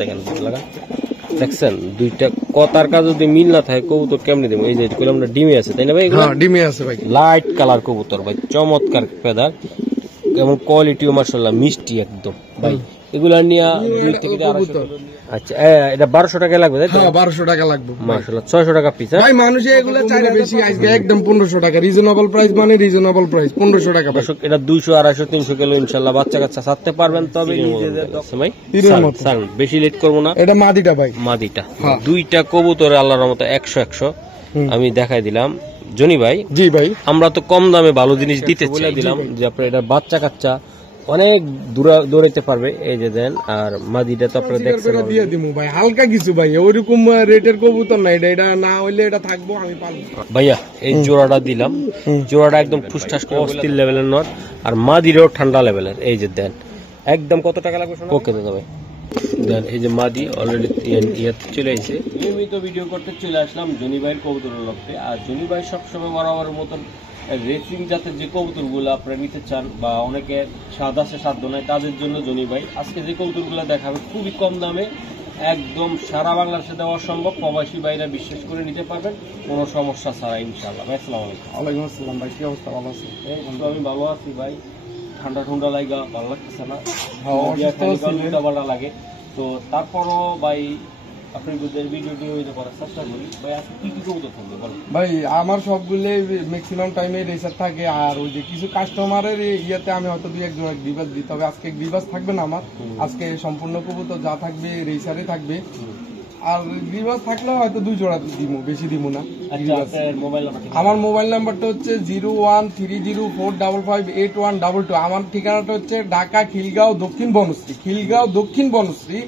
দেখেন লাগা দেখছেন দুইটা কথার কাজ যদি মিল না থাকে কবুতর কেমনে দেবো এই যে কইলাম না ডিমে আছে তাই না ভাই এগুলো ডিমে আছে ভাই লাইট কালার কবুতর ভাই চমৎকার ফেদার এবং কোয়ালিটিও মাশাআল্লাহ মিষ্টি একদম ভাই এগুলা নিয়ে 2 থেকে 250 আচ্ছা এটা 1200 টাকা লাগবে তাই তো? হ্যাঁ 1200 টাকা লাগবে মাশাআল্লাহ 600 টাকা পিস ভাই মানুষ এগুলা চাইলে বেশি আজকে একদম 1500 টাকা রিজনেবল প্রাইস মানে রিজনেবল প্রাইস 1500 টাকা দর্শক এটা 200 250 300 কিলো ইনশাআল্লাহ বাচ্চা কাচ্চা ছাড়তে পারবেন তবে নিজেদের ভাই স্যার বেশি লেট করব না এটা মাদিটা ভাই মাদিটা দুইটা কবুতরে আল্লাহর রহমতে 100 100 আমি দেখাই দিলাম জনি ভাই জি ভাই আমরা তো কম দামে ভালো জিনিস দিতে চাই দিলাম যে আপনারা এটা বাচ্চা কাচ্চা অনেক দৌড়াইতে পারবে এই যে দেন আর মাদিটা তো আপনারা দেখছেন দিয়ে দিমু ভাই হালকা কিছু ভাই ওইরকম রেটের কবুতর না এটা না হইলে এটা থাকবো আমি পারবো ভাইয়া এই জোড়াটা দিলাম জোড়াটা একদম ঠুসঠাস অস্থির লেভেলের নট আর মাদিরও ঠান্ডা লেভেলের এই যে দেন একদম কত টাকা লাগবে ওকে দাদা ভাই দেন এই যে মাদি অলরেডি ইয়াতে চলে আসছে নিয়মিত ভিডিও করতে চলে আসলাম জনি ভাইয়ের কবুতরের লক্ষ্যে আর জনি ভাই সবসময় বরাবরের মতন রেসিং জাতের যে কবুতরগুলো আপনারা নিতে চান বা অনেকে স্বাদ আছে সাধ্য নাই তাদের জন্য জনি ভাই আজকে যে কবুতরগুলো দেখাবে খুবই কম দামে একদম সারা বাংলাদেশে দেওয়া সম্ভব প্রবাসী ভাইরা বিশ্বাস করে নিতে পারবেন কোনো সমস্যা ছাড়া ইনশাআল্লাহ ভাই আসসালামু আলাইকুম ওয়ালাইকুম আসসালাম ভাই কি অবস্থা ভালো আছেন এই বন্ধু আমি ভালো আছি ভাই ঠান্ডা ঠান্ডা লাগা ভালো লাগতেছে না ভালো লাগে তো তারপরও ভাই আপনি ভিডিওটি করার চেষ্টা করি ভাই আজকে কি কি কবুতর থাকবে বলেন ভাই আমার সবগুলো ম্যাক্সিমাম টাইমে রেসার থাকে আর ওই যে কিছু কাস্টমারের ইয়াতে আমি হয়তো 2-1 জোড়া গ্রিবাস দিই তবে আজকে গ্রিবাস থাকবে না আমার আজকে সম্পূর্ণ কবুতর যা থাকবে রেসারে থাকবে আর গ্রিবাস থাকলেও হয়তো 2 জোড়া দিব বেশি দিব না আমার মোবাইল নাম্বারটা হচ্ছে 01304558122 আমার ঠিকানাটা হচ্ছে ঢাকা খিলগাঁও দক্ষিণ বনশ্রী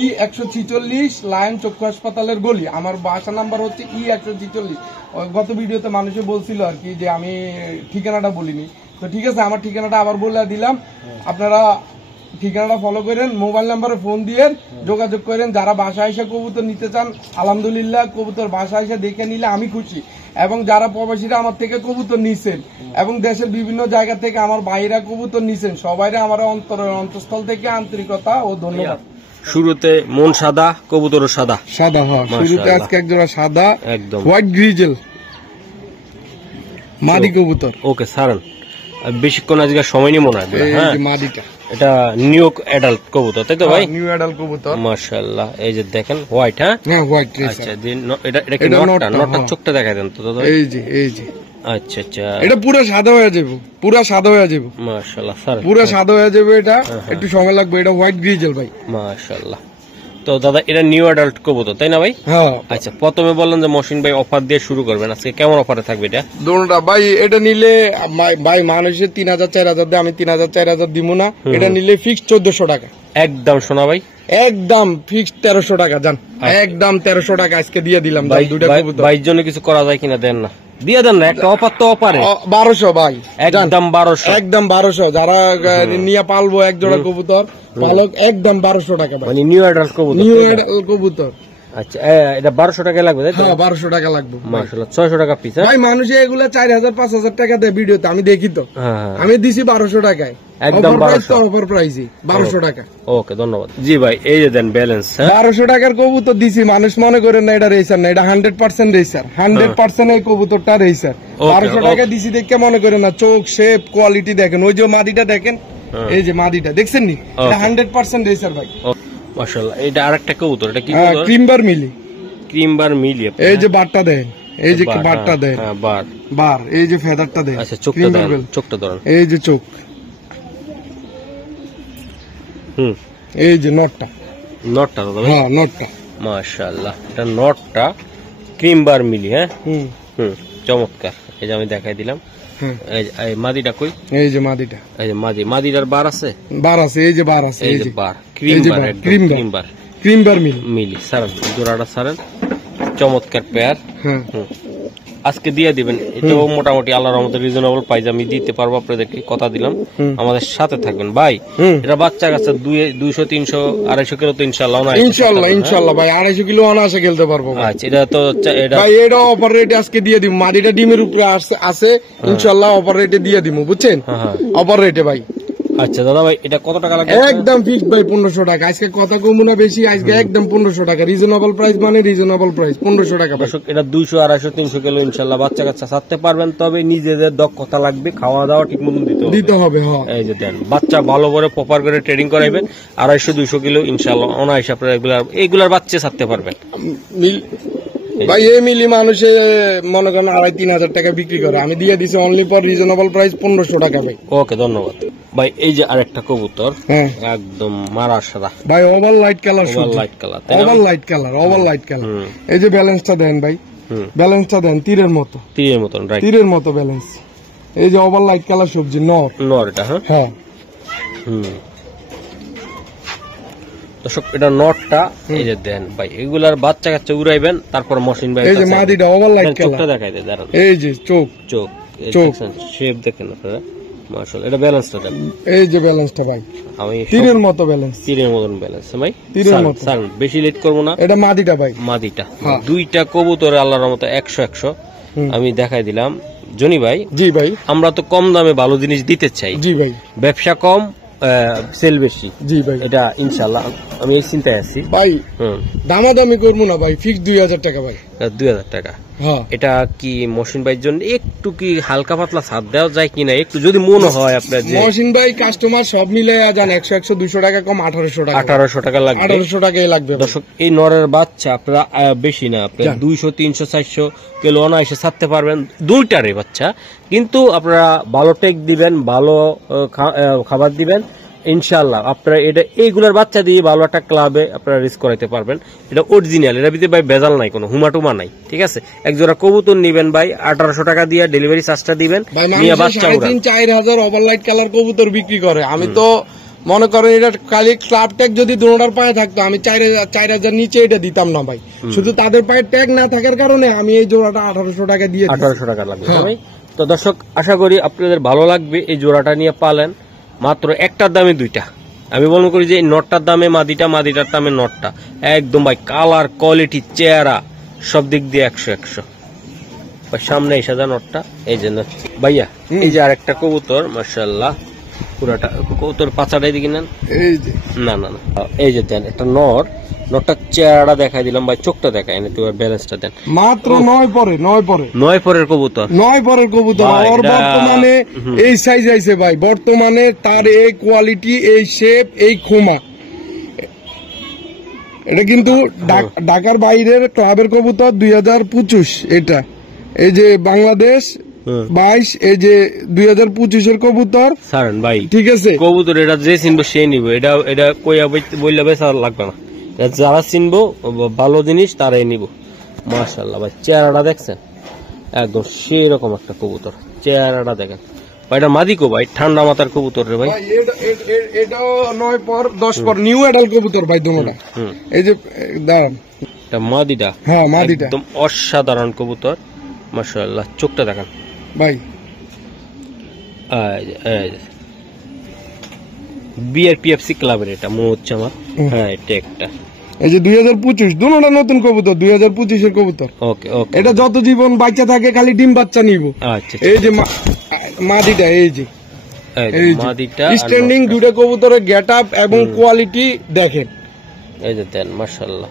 E146 লায়ন চক্ষু হাসপাতালের গলি আমার বাসা নাম্বার হচ্ছে E146 গত ভিডিওতে মানুষে বলছিল আর কি যে আমি ঠিকানাটা বলিনি তো ঠিক আছে আমার ঠিকানাটা আবার বলে দিলাম আপনারা ঠিকানাটা ফলো করেন মোবাইল নাম্বারে ফোন দিয়ে যোগাযোগ করেন যারা বাসায় এসে কবুতর নিতে চান আলহামদুলিল্লাহ কবুতর বাসায় এসে দেখে নিলে আমি খুশি এবং যারা প্রবাসীরা আমার থেকে কবুতর নিছেন এবং দেশের বিভিন্ন জায়গা থেকে আমার ভাইরা কবুতর নিছেন সবাইরা আমার অন্তঃস্থল থেকে আন্তরিকতা ও ধন্যবাদ শুরুতে মন সাদা কবুতর সাদা হ্যাঁ শুরুতে আজকে একজোড়া সাদা একদম হোয়াইট গ্রিজেল মাদি কবুতর ওকে সারান বেশিক্ষণ আজকে সময় নিয়ে মনে হয় হ্যাঁ মাদিটা এটা নিউ অ্যাডাল্ট কবুতর তাই তো ভাই নিউ অ্যাডাল্ট কবুতর মাশাআল্লাহ এই যে দেখেন হোয়াইট হ্যাঁ হোয়াইট আচ্ছা এটা কি নটটা চোখটা দেখাই দেন তো দাদা এই যে আচ্ছা আচ্ছা এটা পুরো সাদা হয়ে যাবে মাশাআল্লাহ স্যার পুরো সাদা হয়ে যাবে এটা একটু সময় লাগবে এটা হোয়াইট গ্রিজেল ভাই মাশাআল্লাহ তো দাদা এটা নিউ অ্যাডাল্ট কবুতর তাই না ভাই হ্যাঁ আচ্ছা প্রথমে বললেন যে মহসিন ভাই অফার দিয়ে শুরু করবেন আজকে কেমন অফারে থাকবে এটা দোনোটা ভাই এটা নিলে ভাই মানুষের 3000 4000 দেয় আমি 3000 4000 দিব না এটা নিলে ফিক্স 1400 টাকা একদম শোনা ভাই একদম ফিক্স 1300 টাকা জান একদম 1300 টাকা আজকে দিয়ে দিলাম ভাই দুইটা কবুতর ভাইয়ের জন্য কিছু করা যায় কিনা দেন না দিয়ে দেন না একটা অফার তো অফারে 1200 ভাই একদম 1200 যারা নিয়ে পালবো এক জোড়া কবুতর পালক একদম 1200 টাকা মানে নিউ অ্যাডাল্ট কবুতর আচ্ছা এটা 1200 টাকা লাগবে তাই তো? হ্যাঁ 1200 টাকা লাগবে মাশাআল্লাহ 600 টাকা পিস ভাই মানুষ এগুলা 4000 5000 টাকা দেয় ভিডিওতে আমি দেখি তো আমি দিছি 1200 টাকায় একদম 1200 অফার প্রাইসে 1200 টাকা ওকে ধন্যবাদ জি ভাই এই যে দেন ব্যালেন্স 1200 টাকার কবুতর দিছি মানুষ মনে করেন না এটা রেসার না এটা 100% রেসার 100% এই কবুতরটা রেসার 1200 টাকা দিছি দেখে মনে করেন না চোখ শেপ কোয়ালিটি দেখেন ওই যে মাদিটা দেখেন এই যে মাদিটা দেখছেন নি এটা 100% রেসার ভাই মাশাআল্লাহ এটা আরেকটা কবুতর এটা কি কবুতর ক্রিমবার মিলি এই যে বারটা দেন এই যে বারটা দেন হ্যাঁ বার এই যে ফেদারটা দেন আচ্ছা চোখটা ধরেন এই যে চোখ এই যে নটটা দাদা হ্যাঁ নটটা মাশাআল্লাহ এটা নটটা ক্রিমবার মিলি হ্যাঁ চমৎকার এই যে আমি দেখাই দিলাম এই মাদিটা কই এই যে মাদিটা এই যে মাদিটার বার আছে এই যে বার আছে এই যে বার ক্রিমবার মিলি সারান জোড়াটা সারান চমৎকার পেয়ার আজকে দিয়ে দিবেন এটাও মোটামুটি আল্লাহর রহমতে রিজনেবল প্রাইস আমি দিতে পারবো আপনাদেরকে কথা দিলাম আমাদের সাথে থাকবেন ভাই এটা বাচ্চা কাচ্চা 200 300 250 কিলো তো ইনশাআল্লাহ ভাই 250 কিলো অনায়াসে খেলতে পারবো আচ্ছা এটা তো ভাই এটা অফার রেটে আজকে দিয়ে দিব মাদিটা ডিমের উপরে আছে ইনশাআল্লাহ অফার রেটে দিয়ে দিব বুঝছেন অফার রেটে ভাই আচ্ছা দাদা ভাই এটা কত টাকা লাগবে? একদম ফিক্সড ভাই 1500 টাকা। আজকে কথা কমু না বেশি, আজকে একদম 1500 টাকা। রিজনেবল প্রাইস মানে রিজনেবল প্রাইস 1500 টাকা। দর্শক এটা 200, 250, 300 কিলো ইনশাআল্লাহ বাচ্চা কাচ্চা ছাড়তে পারবেন, তবে নিজেদের দক্ষতা লাগবে, খাওয়া দাওয়া ঠিক মতন দিতে হবে। হ্যাঁ এই যে দেন বাচ্চা ভালো করে প্রপার করে ট্রেডিং করাইবেন, 250, 200 কিলো ইনশাআল্লাহ অনায়াসে আপনারা এগুলার বাচ্চা ছাড়তে পারবেন। ভাই এই মিলি মানুষে মনে করেন 2,500-3,000 টাকা বিক্রি করে, আমি দিয়ে দিছি অনলি ফর রিজনেবল প্রাইস 1500 টাকা ভাই। ওকে ধন্যবাদ ভাই। এই যে আরেকটা কবুতর একদম মারা সাদা ভাই, over light colour, over light colour, over light colour, over light colour. এই যে ব্যালেন্সটা দেন ভাই, ব্যালেন্সটা দেন তীরের মতো, তীরের মতন, রাইট, তীরের মতো ব্যালেন্স। এই যে ওভার লাইট কালার সবজি নর, নর এটা। হ্যাঁ দর্শক এটা নটটা এই যে দেন ভাই, এগুলার বাচ্চা কাচ্চা উড়াইবেন, তারপর মশিন ভাই এই যে মাদিটা ওভার লাইট কালার, চোখটা দেখাই দেয় দাঁড়ান, এই যে চোখ শেপ দেখেন আপনারা মাশাআল্লাহ। এটা ব্যালেন্সটা দেন, এই যে ব্যালেন্সটা ভাই আমি তীরের মতো ব্যালেন্স, তীরের মতন ব্যালেন্স ভাই, তীরের মতো। স্যার বেশি লেট করব না, এটা মাদিটা ভাই, মাদিটা। দুইটা কবুতর আল্লাহর রহমতে 100 আমি দেখাই দিলাম। জনি ভাই, জি ভাই, আমরা তো কম দামে ভালো জিনিস দিতে চাই, জি ভাই, ব্যবসা কম সেল বেশি, জি ভাই, এটা ইনশাআল্লাহ আমি এই চিন্তায় আছি ভাই। দামাদামি করবো না ভাই, ফিক্স 2000 টাকা ভাই, 2000 টাকা। এটা কি মহসিন ভাইয়ের জন্য একটু কি হালকা পাতলা ছাড় দেওয়া যায় কিনা, একটু যদি মনে হয় আপনার? যে মহসিন ভাই কাস্টমার সব মিলে যান 100, 200 টাকা কম, 1800 টাকা, 1800 টাকা লাগবে, 1800 টাকাই লাগবে। দর্শক এই নরের বাচ্চা আপনারা বেশি না, আপনার 200, 300, 400 কিলো অনায়াসে ছাড়তে পারবেন দুইটারে বাচ্চা, কিন্তু আপনারা ভালো টেক দিবেন, ভালো খাবার দিবেন ইনশাআল্লাহ আপনারা এটা এইগুলার বাচ্চা দিয়ে ভালো একটা ক্লাবে আপনারা রিস্ক করাইতে পারবেন। এটা অরিজিনাল, এটা ভিতরে ভাই ভেজাল নাই, কোনো হুমাটুমা নাই, ঠিক আছে। এক জোড়া কবুতর নিবেন ভাই 1800 টাকা দিয়ে, ডেলিভারি চার্জটা দিবেন, নিয়ে বাচ্চা 3,000-4,000 ওভারলাইট কালার কবুতর বিক্রি করে। আমি তো মনে করেন এটা খালি ক্লাব ট্যাগ যদি দুটোটার পায়ে থাকতো, আমি 4,000 নিচে এটা দিতাম না ভাই। শুধু তাদের পায়ে ট্যাগ না থাকার কারণে আমি এই জোড়াটা 1800 টাকা দিয়ে, 1800 টাকা লাগবে ভাই। তো দর্শক আশা করি আপনাদের ভালো লাগবে, এই জোড়াটা নিয়ে পালেন। মাত্র একটার দামে দুইটা, আমি মনে করি যে নটটার দামে মাদিটা, মাদিটার দামে নটটা, একদম ভাই কালার, কোয়ালিটি, চেহারা সব দিক দিয়ে 100 সামনে এসে যা নটটা। এই যে ভাইয়া, এই যে আরেকটা কবুতর মাশাআল্লাহ, পুরাটা কবুতর পাছাটাই দিকে নেন, না না না, এই যে দেন একটা নটটার চেহারাটা দেখাই দিলাম ভাই, চোখটা দেখাই না, তোমার ব্যালেন্সটা দেন। মাত্র 9 পরের কবুতর, 9 পরের কবুতর। আর বর্তমানে এই সাইজ আইছে ভাই, বর্তমানে তার এই কোয়ালিটি, এই শেপ, এই খোমা, এটা কিন্তু ঢাকার বাইরের ক্লাবের কবুতর 2025। এটা এই যে বাংলাদেশ 22, এই যে 2025-এর কবুতর সারেন ভাই, ঠিক আছে। কবুতর এটা যে চিনবো সে নিব, এটা কইয়া বললে ভাই স্যার লাগবে না, যারা চিনবো ভালো জিনিস তারাই নিব। মাশাআল্লাহ ভাই, চেহারাটা দেখছেন একদম সেই রকম একটা কবুতর, চেহারাটা দেখেন ভাই। এটা মাদিকো ভাই, ঠান্ডা মাথার কবুতর রে ভাই, এটাও 9 পর 10 পর নিউ অ্যাডাল কবুতর ভাই দুটোটা। এই যে দাঁড়ান, এটা মাদিটা, হ্যাঁ মাদিটা একদম অসাধারণ কবুতর মাশাআল্লাহ। চোখটা দেখান ভাই, বিআরপিএফসি ক্লাবের এটা মনে হচ্ছে আমার, হ্যাঁ এটা একটা। এই যে 2025 দুটোটা নতুন কবুতর, 2025-এর কবুতর। ওকে ওকে, এটা যত জীবন বাচ্চা থাকে খালি ডিম বাচ্চা নিব। আচ্ছা, এই যে মাদিটা, এই যে মাদিটা স্ট্যান্ডিং দুটো কবুতরের গেটআপ এবং কোয়ালিটি দেখেন, এই যে দেন মাশাআল্লাহ,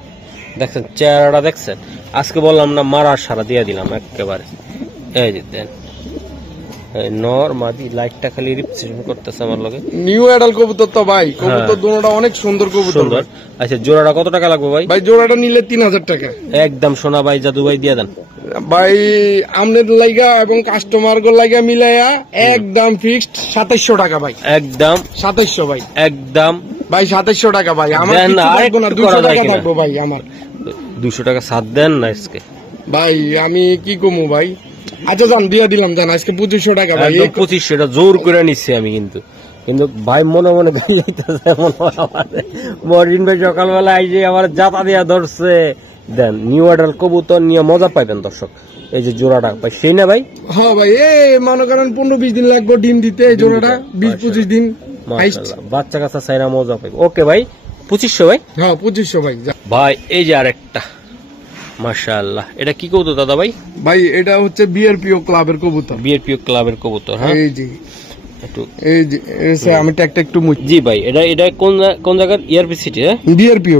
দেখছেন চেহারাটা দেখছেন। আজকে বললাম না মারা সারা দিয়ে দিলাম একেবারে। এই যে দেন নর মাদি, লাইটটা খালি রিপ্রেজেন্ট করতেছে আমার লগে। নিউ অ্যাডাল কবুতর তো ভাই, কবুতর দুটোটা অনেক সুন্দর কবুতর। আচ্ছা জোড়াটা কত টাকা লাগবে ভাই? ভাই জোড়াটা নিলে 3000 টাকা একদম। সোনা ভাই জাদু ভাই দিয়ে দেন ভাই, আমনের লাইগা এবং কাস্টমার গো লাইগা মিলাইয়া একদম ফিক্সড 2700 টাকা ভাই, একদম 2700 ভাই, একদম ভাই 2700 টাকা ভাই। আমার কিছু লাগবে না, 200 টাকা থাকবে ভাই, আমার 200 টাকা সাথ দেন না আজকে ভাই, আমি কি কমু ভাই। আচ্ছা জান দিয়ে দিলাম, জান আজকে 2500 টাকা ভাই, 2500 এটা জোর করে নিচ্ছি আমি, কিন্তু ভাই মনে মনে মরিন ভাই সকালবেলা আইসে আমার জাতা দিয়া ধরছে। দেন নিউ অ্যাডাল কবুতর নিয়ে মজা পাইবেন দর্শক। এই যে জোড়াটা ভাই সেই না ভাই? হ্যাঁ ভাই, মনে করেন 15-20 দিন লাগবে ডিম দিতে, এই জোড়াটা 20-25 দিন বাচ্চা কাচ্চা চাইনা মজা পাইবে। ওকে ভাই 2500 ভাই, হ্যাঁ 2500 ভাই। ভাই এই যে আরেকটা মাশাআল্লাহ, এটা কি কবুতর দাদা ভাই? ভাই এটা হচ্ছে বিআরপিও ক্লাবের কবুতর, বিআরপিও ক্লাবের কবুতর। হ্যাঁ এই যে একটু এই যে আমি ট্যাগটা একটু জি ভাই, এটা কোন জায়গার ইআরপি সিটি? বিআরপিও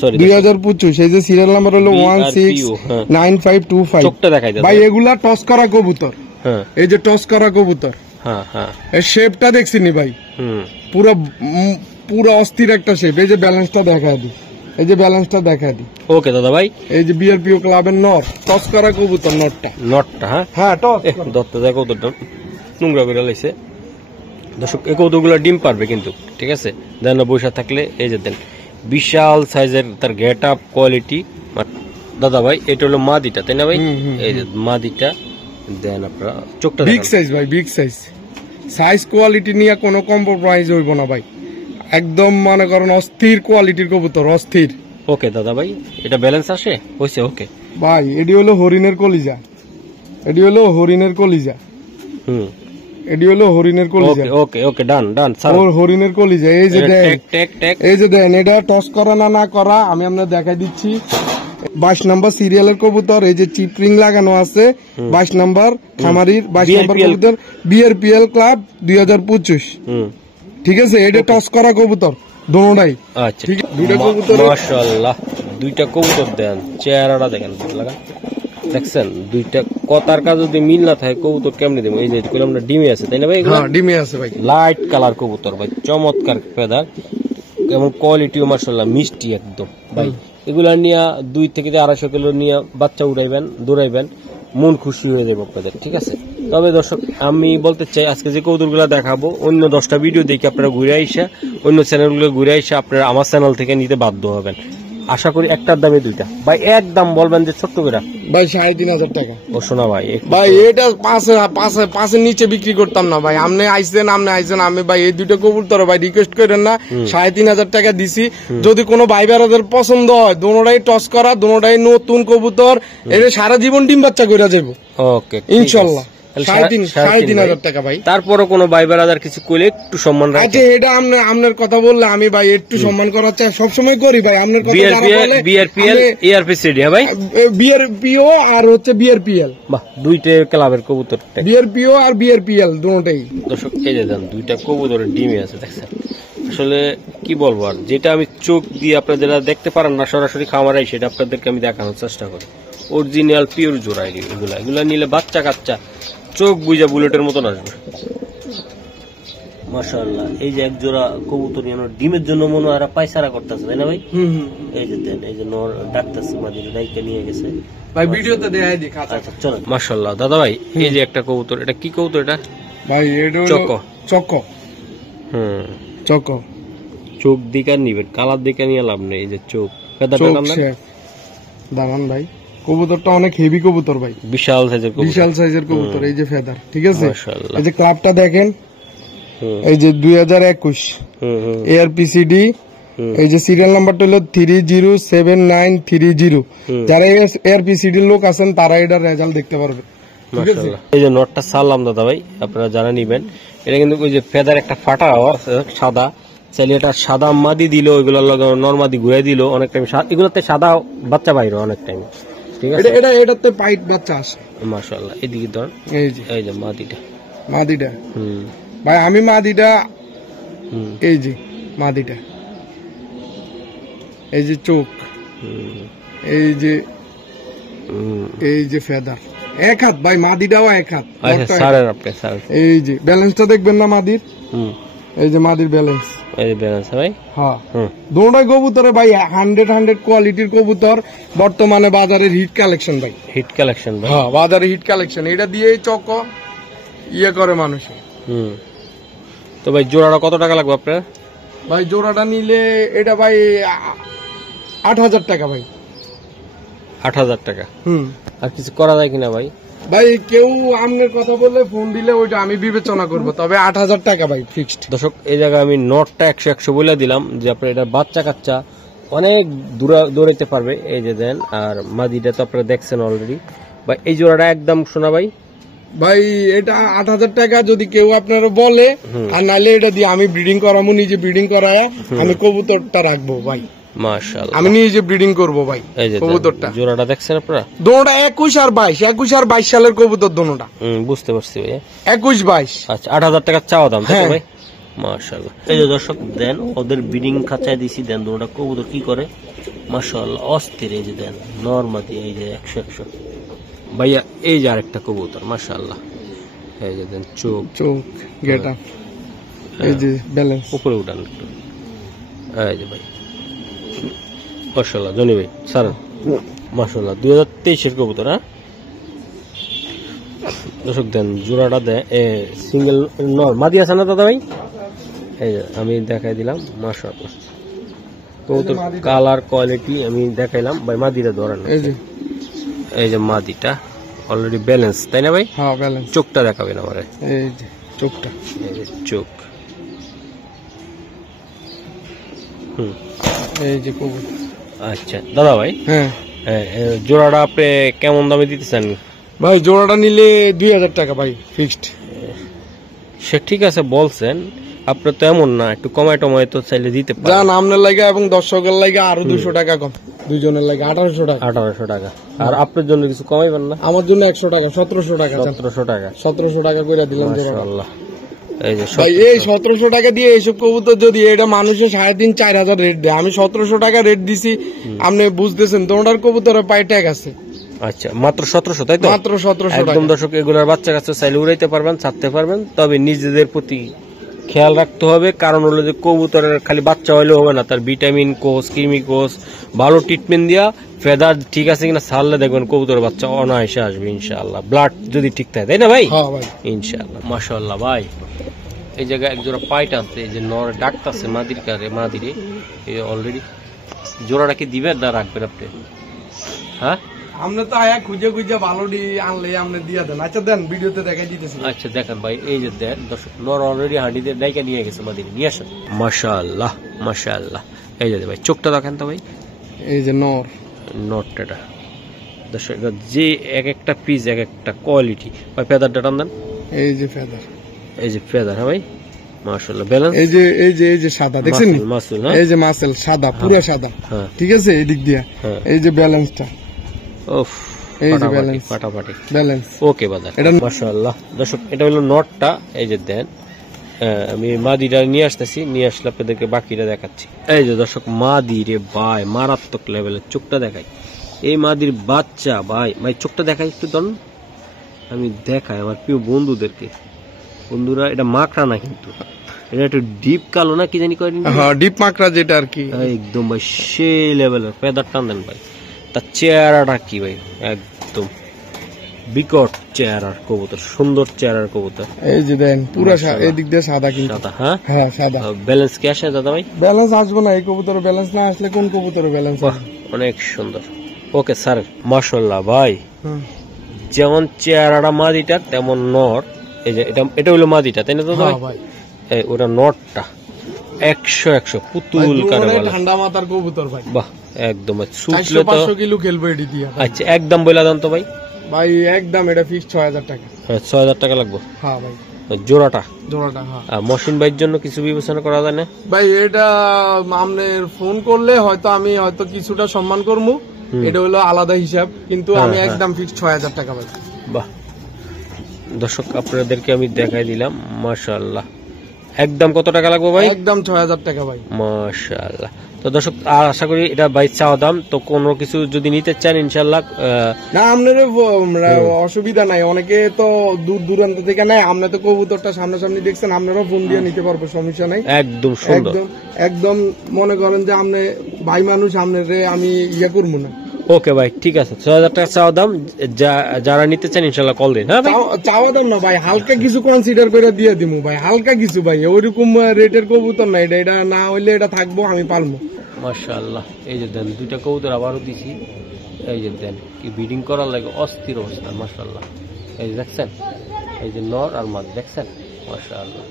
সরি 2025। এই যে সিরিয়াল নাম্বার হলো 169525। চোখটা দেখাই দাও ভাই, এগুলা টস করা কবুতর। হ্যাঁ, এই যে টস করা কবুতর, হ্যাঁ হ্যাঁ, এই শেপটা দেখছিনি ভাই? পুরো অস্থির একটা শেপ। এই যে ব্যালেন্সটা দেখা দিই, এই যে ব্যালেন্সটা দেখা দিই। ওকে দাদা ভাই, এই যে বিআরপিও ক্লাবের নট, টস করা কবুতর নটটা। হ্যাঁ হ্যাঁ, টস দত্ত দেখো তো নোংরা করে লাইছে দর্শক। এই কৌতুকগুলো ডিম পারবে কিন্তু, ঠিক আছে? দেন বৈশা থাকলে এই যে দেন বিশাল সাইজের, তার গেট আপ কোয়ালিটি। দাদা ভাই, এটা হলো মাদিটা, তাই না ভাই? এই যে মাদিটা দেন আপনারা চোখটা বিগ সাইজ ভাই, বিগ সাইজ কোয়ালিটি নিয়ে কোনো কম্প্রোমাইজ হইব না ভাই। একদম মনে করেন অস্থির কোয়ালিটির কবুতর, অস্থির। ওকে দাদা ভাই, এটা ব্যালেন্স আসে হইছে? ওকে ভাই, এডি হলো হরিণের কলিজা, এডি হলো হরিণের কলিজা, এডি হলো হরিণের কলিজা। ওকে ওকে, ডান ডান স্যার, হরিণের কলিজা। এই যে দেন, এই যে দেন, এটা টস করা না করা আমি আপনাদের দেখাই দিচ্ছি। 22 নম্বর সিরিয়ালের কবুতর। এই যে চিপরিং লাগানো আছে 22 নম্বর খামারির, 22 নম্বর কবুতর, বিআরপিএল ক্লাব 2025। ঠিক আছে, এটা টস করা কবুতর দোনোটাই। আচ্ছা, ঠিক আছে, দুইটা কবুতর মাশাআল্লাহ, দুইটা কবুতর দেন, চেহারাটা দেখেন লাগা, দেখছেন? দুইটা কথার কাজ যদি মিল না থাকে কবুতর কেমনে দেবো? এই যে আমরা ডিমে আছে, তাই না ভাই? হ্যাঁ, ডিমে আছে ভাই, লাইট কালার কবুতর ভাই, চমৎকার ফেদার এবং কোয়ালিটিও মাশাআল্লাহ মিষ্টি একদম ভাই। এগুলা নিয়ে 2 থেকে 250 কিলো নিয়ে বাচ্চা উড়াইবেন, দৌড়াইবেন, মন খুশি হয়ে যাবে আপনাদের, ঠিক আছে? তবে দর্শক, আমি বলতে চাই আজকে যে কৌতুকগুলো দেখাবো, অন্য 10টা ভিডিও দেখে আপনারা ঘুরে আইসা, অন্য চ্যানেলগুলো ঘুরে আইসা আপনারা আমার চ্যানেল থেকে নিতে বাধ্য হবেন। আশা করি একটার দামে দুইটা ভাই, একদম বলবেন যে ছোট্ট করে ভাই 3500 টাকা। ও শোনা ভাই, ভাই এটা 5-5 নিচে বিক্রি করতাম না ভাই। আপনি আইছেন আমি ভাই এই দুটো কবুতর ভাই রিকোয়েস্ট করেন না, 3500 টাকা দিছি। যদি কোনো ভাই বেড়াদের পছন্দ হয়, দোনোটাই টস করা, দোনোটাই নতুন কবুতর, এটা সারা জীবন ডিম বাচ্চা করে যাবো ওকে ইনশাল্লাহ। 3500 টাকা ভাই। তারপরে কোনো ভাই বেড়াদার কিছু করলে একটু সম্মান রাখেন। আচ্ছা, এটা আপনার কথা বললে আমি ভাই একটু সম্মান করার চাই, সবসময় করি ভাই। আপনার কথা বিআরপিএল এআরপি সিডি ভাই, বিআরপিও আর হচ্ছে বিআরপিএল, বাহ, দুইটা ক্লাবের কবুতর, বিআরপিও আর বিআরপিএল দুটোই। দর্শক এই যে দেন, দুইটা কবুতরের ডিমে আছে, দেখছেন? আসলে কি বলবো আর, যেটা আমি চোখ দিয়ে আপনারা যারা দেখতে পারেন না সরাসরি খামারে, সেটা আপনাদেরকে আমি দেখানোর চেষ্টা করি। অরিজিনাল পিওর জোড়া এগুলা নিলে বাচ্চা কাচ্চা চোখ বুঝা বুলেটের মতন আসবে মাশাআল্লাহ। এই যে এক জোড়া কবুতর ডিমের জন্য মনে হয় পায়সারা করতেছে, তাই না ভাই? এই যে দেন, এই যে নর ডাকতেছে, মাদির ডাইকা নিয়ে গেছে ভাই, ভিডিওতে দেখাই দি। আচ্ছা চলেন। মাশাআল্লাহ দাদা ভাই, এই যে একটা কবুতর, এটা কি কবুতর? এটা ভাই এটা চক্ক। চোখ দিকে নিবেন, কালার দিকে নিয়ে লাভ নেই। এই যে চোখ, দাঁড়ান ভাই, কবুতরটা অনেক হেভি কবুতর ভাই, বিশাল সাইজের কবুতর। এই যে ফেদার, ঠিক আছে? এই যে ক্লাবটা দেখেন, এই যে 2021 এআরপিসিডি। এই যে সিরিয়াল নাম্বারটা হলো 307930। যারা এআরপিসিডির লোক আছেন তারা এটার রেজাল্ট দেখতে পারবে। এই যে নটটা সারলাম দাদা ভাই, আপনারা যারা নিবেন, এটা কিন্তু ওই যে ফেদার একটা ফাটা সাদা, চাইলে এটা সাদা মাদি দিল, ওইগুলো নরমাদি ঘুরে দিল অনেক টাইম, এগুলোতে সাদা বাচ্চা বাইরে অনেক টাইম, ঠিক আছে? এটাতে পাইট বাচ্চা আসে মাশাআল্লাহ। এদিকে ধর, এই যে মাদিটা ভাই, আমি মাদিটা, এই যে মাদিটা, এই যে চোখ, এই যে ফেদার এক হাত ভাই, মাদিটাও এক হাত। এই যে ব্যালেন্সটা দেখবেন না মাদির, এই যে মাদির ব্যালেন্স, ভাই। হ্যাঁ, দুটোই কবুতরে ভাই 100 কোয়ালিটির কবুতর, বর্তমানে বাজারের হিট কালেকশন ভাই, হ্যাঁ বাজারে হিট কালেকশন। এটা দিয়েই চক ইয়ে করে মানুষে। তো ভাই জোড়াটা কত টাকা লাগবে আপনার? ভাই জোড়াটা নিলে এটা ভাই 8000 টাকা ভাই। 8000 টাকা। আর কিছু করা যায় কিনা ভাই? ভাই কেউ আপনার কথা বললে ফোন দিলে ওইটা আমি বিবেচনা করব, তবে 8000 টাকা ভাই ফিক্সড। দর্শক, এই জায়গায় আমি নটটা 100 বলে দিলাম যে আপনার এটা বাচ্চা কাচ্চা অনেক দৌড়াইতে পারবে। এই যে দেন, আর মাদিটা তো আপনারা দেখছেন অলরেডি ভাই। এই জোড়াটা একদম শোনা ভাই, ভাই এটা 8000 টাকা যদি কেউ আপনারা বলে, আর নাহলে এটা দিয়ে আমি ব্রিডিং করাবো, নিজে ব্রিডিং করায় আমি কবুতরটা রাখবো ভাই। মাশাআল্লাহ। আমি নিজে ব্রিডিং করবো ভাই এই যে কবুতরটা। জোড়াটা দেখছেন আপনারা? দোনোটা 21 আর 22 সালের কবুতর দোনোটা। বুঝতে পারছি ভাই। 21-22। আচ্ছা 8,000 টাকা চাওয়া দাম তাই তো হ্যাঁ। ভাই? মাশাআল্লাহ। এই যে দর্শক দেন ওদের ব্রিডিং খাঁচায় দিছি, দেন দুটোটা কবুতর কি করে মাশাআল্লাহ অস্থির। এই যে দেন নরমাদি, এই যে 100 ভাইয়া। এই যে আরেকটা কবুতর মাশাআল্লাহ, এই যে দেন চোখ গেটা, এই যে ব্যালেন্স। উপরে উঠান একটু, এই যে ভাই মাশাআল্লাহ। জনি ভাই স্যার মাশাআল্লাহ 2023 কবুতর। হ্যাঁ দর্শক দেন জোড়াটা দেয় সিঙ্গেল নর মাদি আছে না দাদা ভাই? এই যে আমি দেখাই দিলাম মাশাআল্লাহ কবুতর কালার কোয়ালিটি আমি দেখাইলাম ভাই। মাদিটা ধরেন, এই যে মাদিটা অলরেডি ব্যালেন্স তাই না ভাই? হ্যাঁ ব্যালেন্স। চোখটা দেখাবেন আমারে, এই যে চোখটা, এই যে চোখ। এই যে কবুতর। আচ্ছা দাদা ভাই, হ্যাঁ জোড়াটা আপনি কেমন দামে দিতেছেন ভাই? জোড়াটা নিলে 2000 টাকা ভাই ফিক্সড। সে ঠিক আছে বলছেন, আপনি তো এমন না, একটু কমায় টমায় তো চাইলে দিতে পারেন। জান আপনার লাগে এবং দর্শকের লাগে আরো 200 টাকা কম, দুইজনের লাগে 1800 টাকা। 1800 টাকা। আর আপনার জন্য কিছু কমাইবেন না? আমার জন্য 100 টাকা, 1700 টাকা। 1700 টাকা। 1700 টাকা করে দিলাম জোড়াটা। মাশাআল্লাহ। এই যে ভাই এই 1700 টাকা দিয়ে এইসব কবুতর যদি এটা মানুষের 3,500-4,000 রেট দেয়, আমি 1700 টাকা রেট দিছি। আপনি বুঝতেছেন তোমার কবুতরের পায়ে ট্যাগ আছে। আচ্ছা মাত্র 1700 তাই তো? মাত্র 1700 টাকা। একদম দর্শক এগুলার বাচ্চা কাছে চাইলে উড়াইতে পারবেন, ছাড়তে পারবেন, তবে নিজেদের প্রতি খেয়াল রাখতে হবে। কারণ হলো যে কবুতরের খালি বাচ্চা হইলে হবে না, তার ভিটামিন কোষ, কৃমি কোষ ভালো ট্রিটমেন্ট দিয়া ফেদার ঠিক আছে কিনা ছাড়লে দেখবেন কবুতরের বাচ্চা অনায়াসে আসবে ইনশাআল্লাহ, ব্লাড যদি ঠিক থাকে তাই না ভাই? হ্যাঁ ভাই ইনশাআল্লাহ। মাশাআল্লাহ ভাই এই জায়গায় একজোড়া পাইট আছে, এই যে নর ডাকতাছে মাদির কারে, মাদিরে অলরেডি। জোড়াটা কি দিবেন না রাখবেন আপনি? হ্যাঁ আপনি তো আয়া খুঁজে খুঁজে ভালোডি আনলে আপনি দিয়া দেন। আচ্ছা দেন, ভিডিওতে দেখাই দিতেছি। আচ্ছা দেখেন ভাই, এই যে দেন দর্শক নর অলরেডি হাঁডিতে ডাইকা নিয়ে গেছে মাদিরে, নিয়ে আসেন। মাশাআল্লাহ মাশাআল্লাহ। এই যে ভাই চোখটা দেখেন তো ভাই, এই যে নটটা দর্শক যে এক একটা পিস এক একটা কোয়ালিটি ভাই। ফেদারটা টান দেন, এই যে ফেদার, এই যে ফেদার। হ্যাঁ ভাই মাশাআল্লাহ। ব্যালেন্স এই যে সাদা দেখছেন, মাসুল। এই যে মাসেল সাদা, পুরো সাদা। ঠিক আছে, এই দিক দিয়া এই যে ব্যালেন্সটা, ওফ এই যে ব্যালেন্স, ফাটাফাটি ব্যালেন্স। ওকে বাজার এটা মাশাআল্লাহ। দর্শক এটা হলো নটটা, এই যে দেন আমি মাদিটা নিয়ে আসতেছি, নিয়ে আসলে আপনাদেরকে বাকিটা দেখাচ্ছি। এই যে দর্শক মাদি রে ভাই মারাত্মক লেভেলের, চোখটা দেখাই। এই মাদির বাচ্চা ভাই, ভাই চোখটা দেখাই একটু দন, আমি দেখাই আমার প্রিয় বন্ধুদেরকে। বন্ধুরা এটা মাকড়া না কিন্তু, এটা একটু ডিপ কালো না কি জানি করেন। হ্যাঁ ডিপ মাকড়া যেটা আর কি, একদম ভাই সেই লেভেলের ফেদার টান দেন ভাই। তার চেহারাটা কি ভাই, একদম বিকট চেহারার কবুতর, সুন্দর চেহারার কবুতর। এই যে দেন পুরো এই দিক দিয়ে সাদা কিন্তু। সাদা, হ্যাঁ হ্যাঁ সাদা। ব্যালেন্স কি আসে দাদা ভাই? ব্যালেন্স আসবে না, এই কবুতরের ব্যালেন্স না আসলে কোন কবুতরের ব্যালেন্স আসবে? অনেক সুন্দর। ওকে স্যার মাশাআল্লাহ ভাই। যেমন চেহারাটা মাদিটার তেমন নর। এই যে এটা হলো মাদিটা তাই না দাদা ভাই? এই ওটা নরটা 100 পুতুল কারবালা, ঠান্ডা মাথার কবুতর ভাই। বাহ একদম সুটলে তো 500 কিলো খেলবে এডি দিয়া। আচ্ছা একদম বইলা দেন তো ভাই। ভাই একদম এটা ফিক্স 6000 টাকা। হ্যাঁ 6000 টাকা লাগবে। হ্যাঁ ভাই জোড়াটা। হ্যাঁ। মহসিন ভাইয়ের জন্য কিছু বিবেচনা করা যায় না ভাই? এটা আপনার ফোন করলে হয়তো কিছুটা সম্মান করবো, এটা হলো আলাদা হিসাব, কিন্তু আমি একদম ফিক্স 6000 টাকা ভাই। বাহ দর্শক আপনাদেরকে আমি দেখাই দিলাম মাশাআল্লাহ। একদম কত টাকা লাগবে ভাই? একদম 6000 টাকা ভাই। মাশাআল্লাহ। তো দর্শক আর আশা করি এটা ভাই চাওয়া দাম, তো কোনো কিছু যদি নিতে চান ইনশাআল্লাহ না আপনার অসুবিধা নাই। অনেকে তো দূর দূরান্ত থেকে নেয়, আপনি তো কবুতরটা সামনাসামনি দেখছেন, আপনারাও ফোন দিয়ে নিতে পারবো, সমস্যা নাই। একদম সুন্দর, একদম মনে করেন যে আপনি ভাই মানুষ, আপনার আমি ইয়া করবো না। ওকে ভাই ঠিক আছে, 6000 টাকা চাওয়া দাম। যারা নিতে চান ইনশাআল্লাহ কল দিন। হ্যাঁ ভাই চাওয়া দাম না ভাই, হালকা কিছু কনসিডার করে দিয়ে দিমু ভাই, হালকা কিছু ভাই, ওইরকম রেটের কবুতর না। এটা না হইলে এটা থাকবো, আমি পালবো। মাশাআল্লাহ। এই যে দেন দুইটা কবুতর আবারও দিছি, এই যে দেন কি ব্রিডিং করার লাগে অস্থির অবস্থা মাশাআল্লাহ। এই যে দেখছেন, এই যে নর আর মাদি দেখছেন মাশাআল্লাহ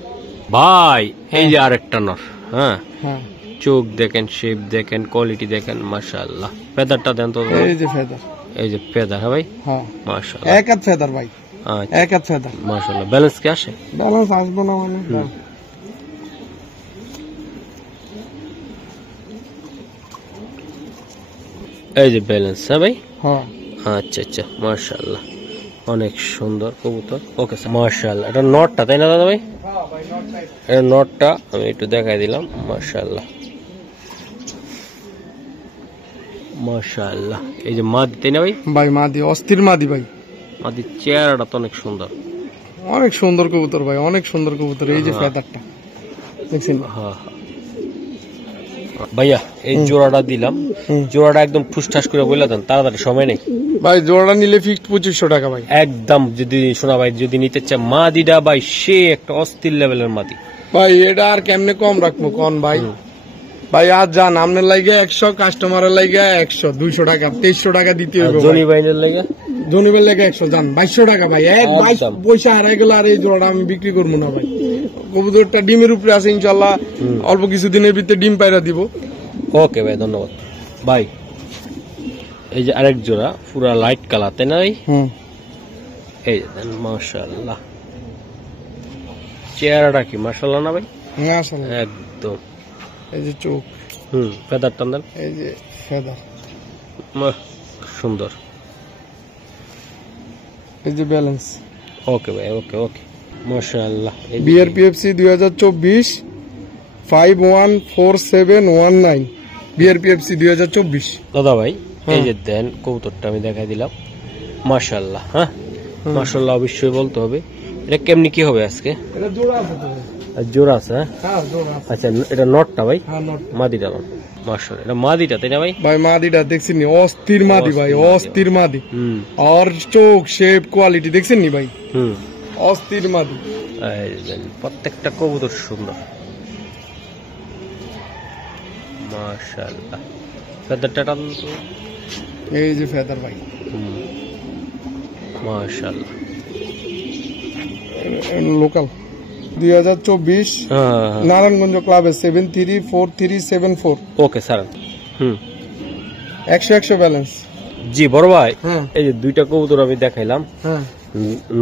ভাই। এই যে আরেকটা নর, হ্যাঁ চোখ দেখেন, শেপ দেখেন, কোয়ালিটি দেখেন মাশাআল্লাহ। ফেদারটা দেন তো। এই যে ফেদার, এই যে ফেদার। হ্যাঁ ভাই মাশাআল্লাহ, এক হাত ফেদার ভাই, এক হাত ফেদার মাশাআল্লাহ। ব্যালেন্স কি আসে? ব্যালেন্স আসবে না মানে এই যে ব্যালেন্স, হ্যাঁ ভাই। হ্যাঁ আচ্ছা আচ্ছা, মাশাআল্লাহ, অনেক সুন্দর কবুতর। ওকে স্যার, মাশাআল্লাহ। এটা নটটা তাই না দাদা ভাই? এটা নটটা আমি একটু দেখাই দিলাম। মাশাআল্লাহ মাশাআল্লাহ। এই যে মাদি তাই না ভাই? ভাই মাদি, অস্থির মাদি ভাই। মাদির চেহারাটা তো অনেক সুন্দর, অনেক সুন্দর কবুতর ভাই, অনেক সুন্দর কবুতর। এই যে ফেদারটা দেখছেন? হ্যাঁ ভাইয়া, এই জোড়াটা দিলাম, জোড়াটা একদম ঠুসঠাস করে বলে দেন, তাড়াতাড়ি সময় নেই ভাই। জোড়াটা নিলে ফিক্সড 2500 টাকা ভাই একদম। যদি শোনা ভাই, যদি নিতে চায় মাদিটা ভাই, সে একটা অস্থির লেভেলের মাদি ভাই। এটা আর কেমনে কম রাখবো কোন ভাই? ভাই আর যান, আপনার লাগে 100, কাস্টমারের লাগে 100, 200 টাকা, 2300 টাকা দিতে হবে। জনি বাইনের লাগে জনিবের লাগে 100, যান 2200 টাকা ভাই। এক 22 পয়সা হারাই গেল, আর এই জোড়াটা আমি বিক্রি করবো না ভাই। কবুতরটা ডিমের উপরে আছে, ইনশাল্লাহ অল্প কিছুদিনের ভিতরে ডিম পায়রা দিব। ওকে ভাই, ধন্যবাদ ভাই। এই যে আরেক জোড়া পুরা লাইট কালার তাই না ভাই? এই যে দেন, মাশাআল্লাহ, চেহারাটা কি মাশাআল্লাহ না ভাই? একদম। এই যে চোখ, ফেদার টান দেন, এই যে ফেদার, সুন্দর। এই যে ব্যালেন্স। ওকে ভাই, ওকে ওকে, মাশাআল্লাহ। বিআরপিএফসি 2024 514719, বিআরপিএফসি 2024 দাদা ভাই। এই যে দেন কবুতরটা আমি দেখাই দিলাম, মাশাআল্লাহ। হ্যাঁ মাশাআল্লাহ অবশ্যই বলতে হবে। এটা কেমনি কি হবে আজকে? এটা জোড়া আছে তো ভাই? জোড়া আছে, হ্যাঁ জোড়া আছে। আচ্ছা, এটা নটটা ভাই? হ্যাঁ নট। মাদিটা মাশাআল্লাহ, এটা মাদিটা তাই না ভাই? ভাই মাদিটা দেখছেন নি? অস্থির মাদি ভাই, অস্থির মাদি। আর চোখ, শেপ, কোয়ালিটি দেখছেন নি ভাই? অস্থির মাদি। এই যে প্রত্যেকটা কবুতর সুন্দর, মাশাআল্লাহ। ফেদারটা টান, এই যে ফেদার ভাই, মাশাআল্লাহ। লোকাল 2024 নারায়ণগঞ্জ ক্লাবে 734374। Okay sir. 100 ব্যালেন্স। জি বড় ভাই, এই যে দুইটা কবুতর আমি দেখাইলাম,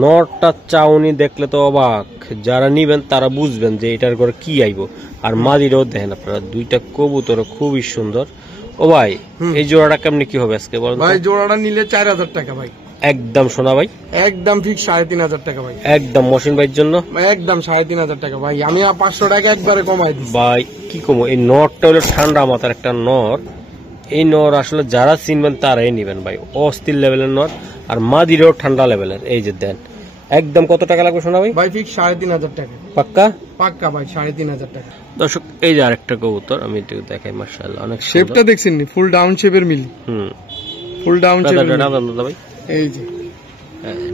নটটা চাউনি দেখলে তো অবাক, যারা নিবেন তারা বুঝবেন যে এটার করে কি আইব। আর মাদিরাও দেখেন আপনারা, দুইটা কবুতর খুবই সুন্দর। ও ভাই, এই জোড়াটা কেমনি কি হবে আজকে বলেন? ভাই জোড়াটা নিলে 4000 টাকা ভাই একদম। শোনা ভাই, একদম ঠিক 3500 টাকা ভাই একদম। মহসিন ভাইয়ের জন্য একদম 3500 টাকা ভাই। আমি 500 টাকা একবারে কমাই দিই ভাই। কি কমো, এই নটটা হলো ঠান্ডা মাথার একটা নর। এই নর আসলে যারা চিনবেন তারাই নিবেন ভাই, অস্থির লেভেলের নর। আর মাদিরাও ঠান্ডা লেভেলের। এই যে দেন, একদম কত টাকা লাগবে শোনা ভাই? ভাই ঠিক 3500 টাকা পাক্কা? পাক্কা ভাই, 3500 টাকা। দর্শক, এই যে আরেকটা কবুতর আমি একটু দেখাই, মাশাআল্লাহ অনেক শেপটা দেখছেন নি? ফুল ডাউন শেপের মিলি। ফুল ডাউন শেপের ভাই। এই যে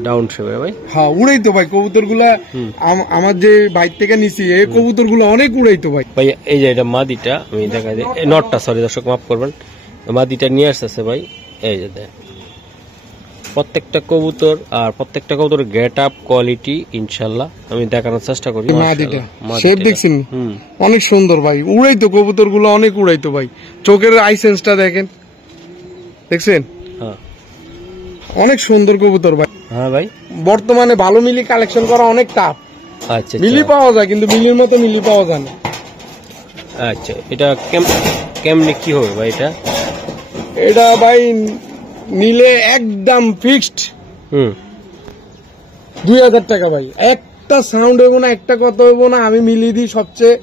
ডাউন শেপের ভাই। হ্যাঁ উড়াইতো ভাই কবুতর গুলা। আমার যে বাইক থেকে নিছি, এই কবুতর গুলো অনেক উড়াইতো ভাই। ভাই এই যে এটা মাদিটা আমি দেখাই দিই, নটটা, সরি দর্শক মাফ করবেন, মাদিটা নিয়ে আসতেছে ভাই। এই যে দেখ, প্রত্যেকটা কবুতর আর প্রত্যেকটা কবুতরের গেট আপ, কোয়ালিটি ইনশাআল্লাহ আমি দেখানোর চেষ্টা করি। মাদিটা শেপ দেখছেন? অনেক সুন্দর ভাই, উড়াইতো কবুতর গুলো, অনেক উড়াইতো ভাই। চোখের আই সেন্সটা দেখেন, দেখছেন? হ্যাঁ অনেক সুন্দর কবুতর ভাই। হ্যাঁ ভাই, বর্তমানে ভালো মিলি কালেকশন করা অনেক টাফ। আচ্ছা, মিলি পাওয়া যায় কিন্তু মিলির মতো মিলি পাওয়া যায় না। আচ্ছা, এটা কেমনে কি হবে ভাই? এটা ভাই নিলে একদম ফিক্সড 2000 টাকা ভাই। একটা সাউন্ড হইব না, একটা কথা হইব না। আমি মিলি দিই সবচেয়ে,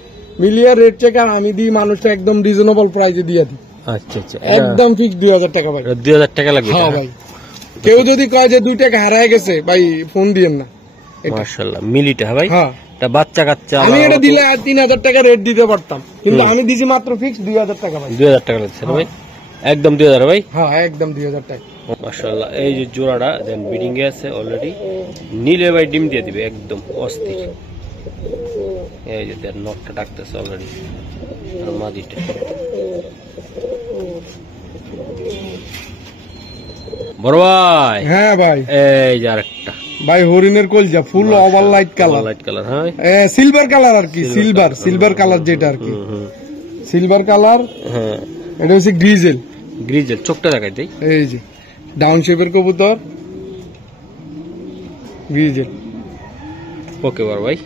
মিলিয়ার রেট চেকার আমি দিই, মানুষটা একদম রিজনেবল প্রাইসে দিয়ে দিই। আচ্ছা আচ্ছা, একদম ফিক্স 2000 টাকা ভাই। 2000 টাকা লাগবে? হ্যাঁ ভাই। কেউ যদি কয় যে 2 টাকা হারায় গেছে ভাই, ফোন দিয়েন না। মাশাআল্লাহ, মিলিটা ভাই। হ্যাঁ, এটা বাচ্চা কাচ্চা। আমি এটা দিলে 3000 টাকা রেট দিতে পারতাম, কিন্তু আমি দিছি মাত্র ফিক্স 2000 টাকা ভাই। 2000 টাকা লাগছে ভাই, একদম 2000 ভাই। হ্যাঁ একদম 2000 টাকা। মাশাআল্লাহ, এই যে জোড়াটা দেন বিডিং এ আছে অলরেডি, নিলে ভাই ডিম দিয়ে দিবে একদম অস্থির। এই যে দেন নটটা ডাকতেছে অলরেডি, আর মাদিটা। বড় ভাই। হ্যাঁ ভাই, এই যে আরেকটা ভাই হরিণের কলজা, full over light colour. Light colour, হ্যাঁ সিলভার কালার আর কি, সিলভার কালার যেটা আর কি, সিলভার কালার। হ্যাঁ, এটা হচ্ছে গ্রিজেল। গ্রিজেল, চোখটা দেখাই দেই। এই যে ডাউন শেপের কবুতর, গ্রিজেল। ওকে বড় ভাই।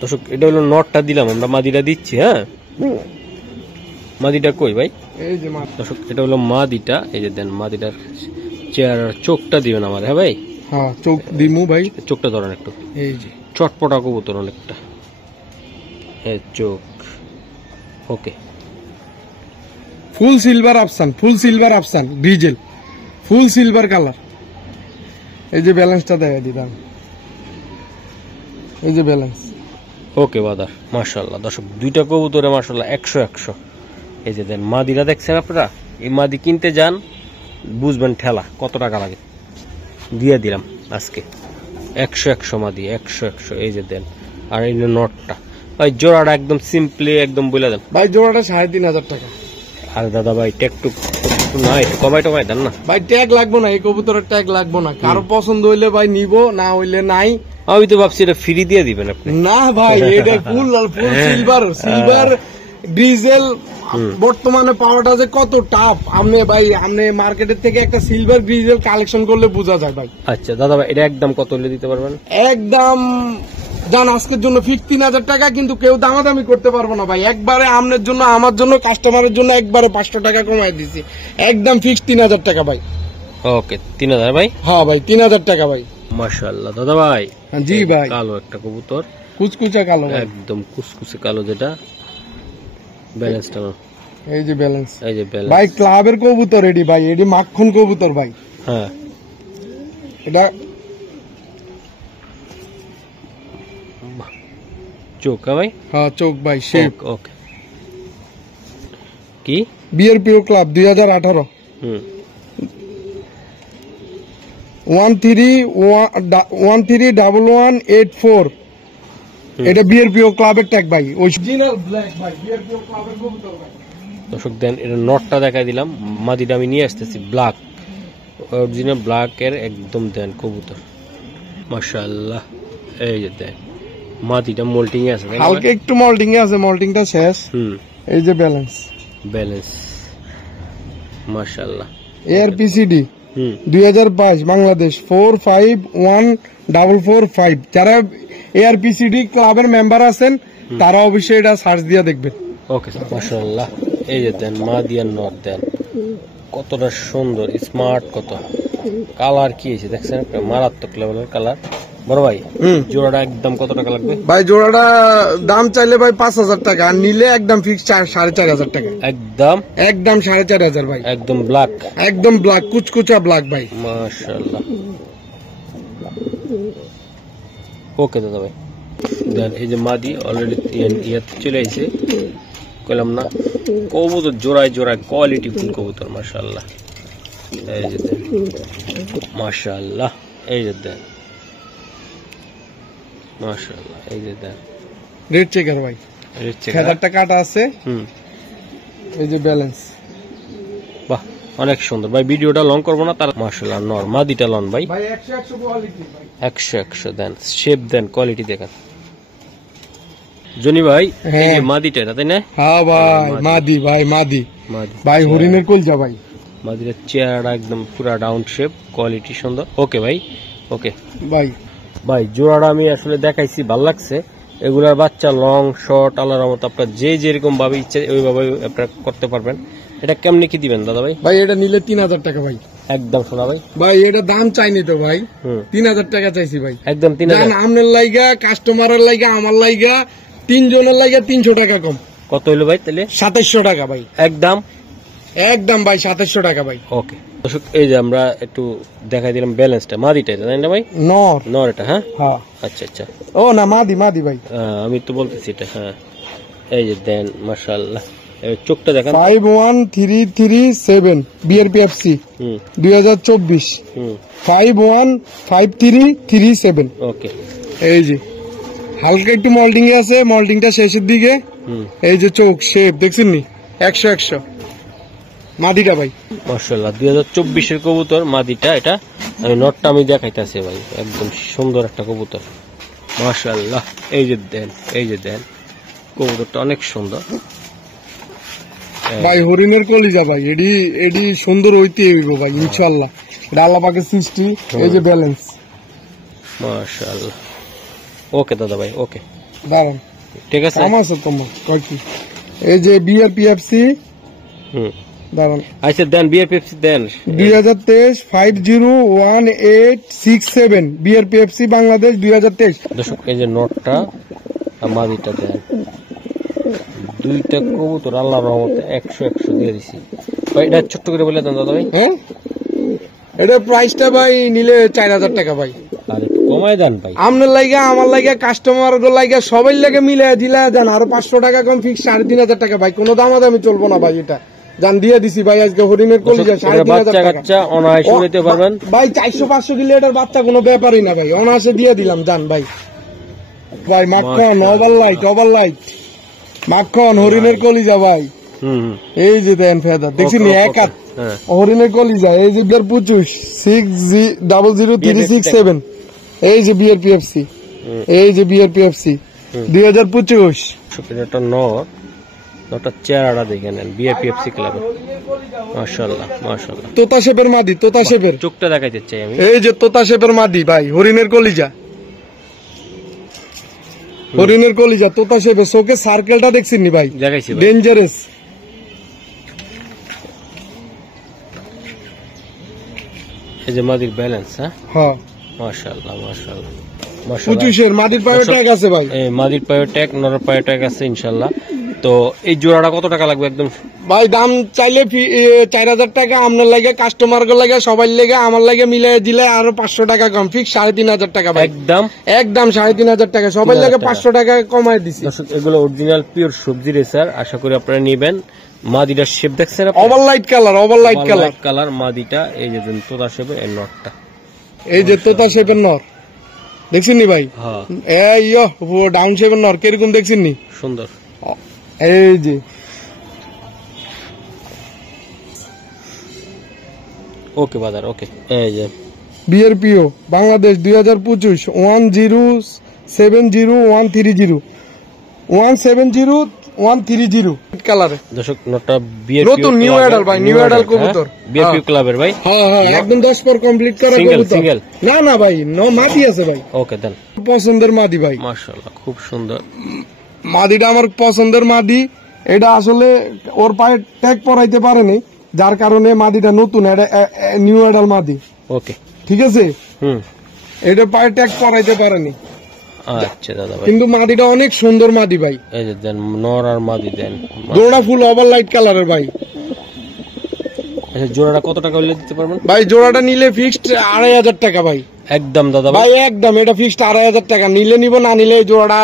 দর্শক, এটা হলো নটটা দিলাম আমরা, মাদিটা দিচ্ছি। হ্যাঁ, মাদিটা কই ভাই? এই যে মা দর্শক এটা হলো মাদিটা, এই যে দেন মাদিটার চেয়ার চোখটা দিবেন আমার, হ্যাঁ ভাই? হ্যাঁ চোখ দিমু ভাই, চোখটা ধরেন একটু, এই যে চটপটা কবুতর অনেকটা, এই চোখ। Okay, full silver Afsan diesel, full silver colour. এই যে ব্যালেন্সটা দেখা দিলাম, এই যে ব্যালেন্স। ওকে বাদার, মাশাআল্লাহ। দর্শক দুইটা কবুতরে মাশাআল্লাহ 100-100। এই যে দেন মাদিরা দেখছেন আপনারা, এই মাদি কিনতে যান বুঝবেন ঠেলা কত টাকা লাগে, দিয়ে দিলাম আজকে 100-100 মাদি, 100-100। এই যে দেন, আর এই নটটা ভাই জোড়াটা একদম সিম্পলি একদম বলে দেন ভাই জোড়াটা 3,500 টাকা। আর দাদা ভাই ট্যাগটুক না একটু কমাই টমাই দেন না ভাই, ট্যাগ লাগবো না, এই কবুতরের ট্যাগ লাগবো না, কারো পছন্দ হইলে ভাই নিবো, না হইলে নাই। আমি তো ভাবছি এটা ফ্রি দিয়ে দিবেন আপনি। না ভাই, এটা ফুল সিলভার ডিজেল। বর্তমানে পাওয়াটা যে কত টাফ, আপনি মার্কেটের থেকে একটা সিলভার ডিজেল কালেকশন করলে বোঝা যায় ভাই। আচ্ছা দাদা ভাই, এটা একদম কত হলে দিতে পারবেন? একদম জান আজকের জন্য 15,000 টাকা, কিন্তু কেউ দামাদামি করতে পারবো না ভাই। একবারে আপনার জন্য, আমার জন্য, কাস্টমারের জন্য একবারে 500 টাকা কমাই দিছি, একদম ফিক্স 3,000 টাকা ভাই। ওকে 3,000 ভাই? হ্যাঁ ভাই 3,000 টাকা ভাই। মাশাআল্লাহ দাদা ভাই। জি ভাই, কালো একটা কবুতর, কুচকুচা কালো ভাই, একদম কুচকুচে কালো, যেটা ব্যালেন্সটা। এই যে ব্যালেন্স, এই যে ব্যালেন্স ভাই ক্লাবের কবুতর এডি ভাই, এডি মাখন কবুতর ভাই। হ্যাঁ এটা চোখ, হ্যাঁ ভাই? হ্যাঁ চোখ ভাই, শেপ। ওকে, কি বিআরপিও ক্লাব 2018 হুম 131184। এটা বিআরপিও ক্লাবের ট্যাগ ভাই, অরিজিনাল ব্ল্যাক ভাই, বিআরপিও ক্লাবের কবুতর ভাই। দর্শক দেন, এটা নটটা দেখাই দিলাম, মাদিটা আমি নিয়ে আসতেছি ব্ল্যাক, অরিজিনাল ব্ল্যাক এর একদম দেন কবুতর, মাশাআল্লাহ। এই যে দেন মাদিটা মোল্টিং এ আছে, হালকা একটু মোল্ডিং এ আছে, মোল্ডিংটা শেষ। এই যে ব্যালেন্স, মাশাআল্লাহ। এআরপিসিডি 2022 বাংলাদেশ 451445। যারা এআরপিসিডি ক্লাবের মেম্বার আছেন তারা অবশ্যই এটা সার্চ দিয়ে দেখবেন। ওকে মাশাআল্লাহ। এই যে দেন মাদিয়ার নট দেন, কতটা সুন্দর স্মার্ট, কত কালার কি হয়েছে দেখছেন, মারাত্মক লেভেলের কালার। বড় ভাই জোড়াটা একদম কত টাকা লাগবে? ভাই জোড়াটা দাম চাইলে ভাই 5,000 টাকা, আর নিলে একদম ফিক্স 4,500 টাকা। একদম 4,500 ভাই, একদম ব্ল্যাক, একদম ব্ল্যাক, কুচকুচা ব্ল্যাক ভাই, মাশাআল্লাহ। ওকে দাদা ভাই দেন, এই যে মাদি অলরেডি চলে আইছে, কইলাম না কবুতর জোড়ায় জোড়ায় কোয়ালিটি ফুল কবুতর, মাশাআল্লাহ। এই যে দেন মাশাআল্লাহ, এই যে দেন মাশাআল্লাহ, এই যে দেন রেড চেকার ভাই, রেড চেকার, ফেদারটা কাটা আছে। এই যে ব্যালেন্স, বাহ অনেক সুন্দর ভাই। ভিডিওটা লং করবো না, তার মাশাআল্লাহ নর মাদিটা লন ভাই, ভাই 100 কোয়ালিটি ভাই, 100 দেন, শেপ দেন, কোয়ালিটি দেখেন জনি ভাই। এই যে মাদিটা এটা, তাই না? হ্যাঁ ভাই মাদি, ভাই মাদি ভাই, হরিণের কলজা ভাই, মাদির চেহারাটা একদম পুরা ডাউন শেপ, কোয়ালিটি সুন্দর। ওকে ভাই, ওকে ভাই জোড়াটা আমি আসলে দেখাইছি, ভালো লাগছে। এগুলার বাচ্চা লং শর্ট আলার মতো আপনার যে যেরকম ভাবে ইচ্ছে ওইভাবে আপনারা করতে পারবেন। এটা কেমনি কি দিবেন দাদা ভাই? ভাই এটা নিলে 3,000 টাকা ভাই, একদম। শোনা ভাই, ভাই এটা দাম চাইনি তো ভাই, 3,000 টাকা চাইছি ভাই, একদম 3,000। আপনার লাইগা, কাস্টমারের লাইগা, আমার লাইগা, 3 জনের লাইগা 300 টাকা কম। কত হইলো ভাই তাহলে? 2700 টাকা ভাই, একদম ভাই 2700 টাকা ভাই। ওকে দর্শক, এই যে আমরা একটু দেখাই দিলাম ব্যালেন্সটা, মাদিটা তাই না ভাই? নর এটা, হ্যাঁ আচ্ছা আচ্ছা, ও না মাদি ভাই, আমি তো বলতেছি এটা। হ্যাঁ এই যে দেন মাশাআল্লাহ, চোখটা দেখেন, 51337 বিআরপিএফসি 2024 5153337। ওকে এই যে হালকা একটু মল্ডিং এ আছে, মল্ডিংটা শেষের দিকে। এই যে চোখ শেপ দেখছেন নি, 100 মাদিটা ভাই, মাশাআল্লাহ 2024 এর কবুতর মাদিটা। এটা আমি নটটা আমি দেখাইতাছি ভাই, একদম সুন্দর একটা কবুতর, মাশাআল্লাহ। এই যে দেন কবুতরটা অনেক সুন্দর ভাই, হরিণের কলিজা ভাই, এডি সুন্দর হইতে হইব ভাই ইনশাআল্লাহ, এটা আল্লাহ পাকের সৃষ্টি। এই যে ব্যালেন্স, মাশাআল্লাহ। ওকে দাদা ভাই, ওকে দাঁড়ান, ঠিক আছে, আমার আছে তোমার কয় কি। এই যে বিআরপিএফসি দাঁড়ান আচ্ছা দেন বিআরপিএফসি দেন 2023 501867 বিআরপিএফসি বাংলাদেশ 2023। দর্শক এই যে নোটটা আর মাদিটা দেন, দুইটা কবুতর আল্লাহর রহমতে 100 দিয়ে দিছি ভাই। এটা ছোট্ট করে বলে দেন দাদা ভাই। হ্যাঁ এটা প্রাইসটা ভাই নিলে 4000 টাকা ভাই। আর একটু কমাই দেন ভাই। আপনার লাইগা আমার লাইগা কাস্টমার লাইগা সবাই লাগে মিলে দিলে যান আরো 500 টাকা কম, ফিক্স 3500 টাকা ভাই। কোনো দামাদামি চলবো না ভাই, এটা জান দিয়ে দিছি ভাই। আজকে হরিণের কলিজা 3500 টাকা বাচ্চা অনায়াসে নিতে পারবেন ভাই। 400-500 কিলো এটার বাচ্চা কোনো ব্যাপারই না ভাই, অনায়াসে দিয়ে দিলাম জান ভাই। ভাই মাখন ওভারলাইট মাখন হরিণের কলিজা ভাই। এই যে দেন ফেদার দেখছেন এক হাত হরিণের কলিজা। এই যে বিয়ার 25 600367 এই যে বিআরপিএফসি, এই যে বিআরপিএফসি 2025। এটা নটা চেহারাটা দেখে নেন বিআরপিএফসি ক্লাবে। মাশাআল্লাহ মাশাআল্লাহ। তোতা শেপের মাদি, তোতা শেপের চোখটা দেখাইতে চাই আমি। এই যে তোতা শেপের মাদি ভাই, হরিণের কলিজা, হরিণের কলিজা তোতা শেপের। চোখে সার্কেলটা দেখছেন নি ভাই, দেখাইছি ভাই, ডেঞ্জারাস। এই যে মাদির ব্যালেন্স। হ্যাঁ মাশাআল্লাহ মাশাআল্লাহ মাশাআল্লাহ। 25 মাদির পায়ে ট্যাগ আছে ভাই। এই মাদির পায়ে ট্যাগ, নরের পায়ে ট্যাগ আছে ইনশাআল্লাহ। তো এই জোড়াটা কত টাকা লাগবে একদম ভাই? দাম চাইলে 4000 টাকা, আপনার লাগে কাস্টমার লাগে সবাই লাগে, আমার লাগে মিলাই দিলে আরো 500 টাকা কম, ফিক্স 3500 টাকা ভাই। একদম 3500 টাকা, সবাই লাগে 500 টাকা কমায় দিছি। এগুলো অরিজিনাল পিওর সবজি রেসার, আশা করি আপনারা নিবেন। মাদিটার শেপ দেখছেন, ওভারলাইট কালার মাদিটা। এই যে তোতা শেপের এই নটটা, এই যে তোতা শেপের নর দেখছেন নি ভাই? এই ডাউন শেপের নর কিরকম দেখছেন নি? সুন্দর। এই যে ওকে বাজার ওকে। এই যে বিআরপিও বাংলাদেশ 2025 1070130 কালার। দর্শক নটটা নতুন নিউ অ্যাডাল ভাই, নিউ অ্যাডাল কবুতর বিআরপি ক্লাবের ভাই। হ্যাঁ একদম 10 পর কমপ্লিট করা কবুতর। সিঙ্গেল না ভাই, মাদি আছে ভাই। ওকে দেন। পছন্দের মাদি ভাই, মাশাআল্লাহ খুব সুন্দর মাদিটা আমার পছন্দের মাদি। এটা আসলে ওর পায়ে ট্যাগ পরাইতে পারেনি, যার কারণে মাদিটা নতুন, এটা নিউ অ্যাডাল মাদি। ওকে ঠিক আছে। এটা পায়ে ট্যাগ পরাইতে পারেনি। আচ্ছা দাদা ভাই, কিন্তু মাদিটা অনেক সুন্দর মাদি ভাই। এই যে দেন নর আর মাদি দেন, জোড়া ফুল ওভারলাইট কালারের ভাই। আচ্ছা জোড়াটা কত টাকা হলে দিতে পারবেন ভাই? জোড়াটা নিলে ফিক্সড 2500 টাকা ভাই। একদম দাদা ভাই একদম, এটা ফিক্সড 2500 টাকা। নিলে নিব, না নিলে জোড়াটা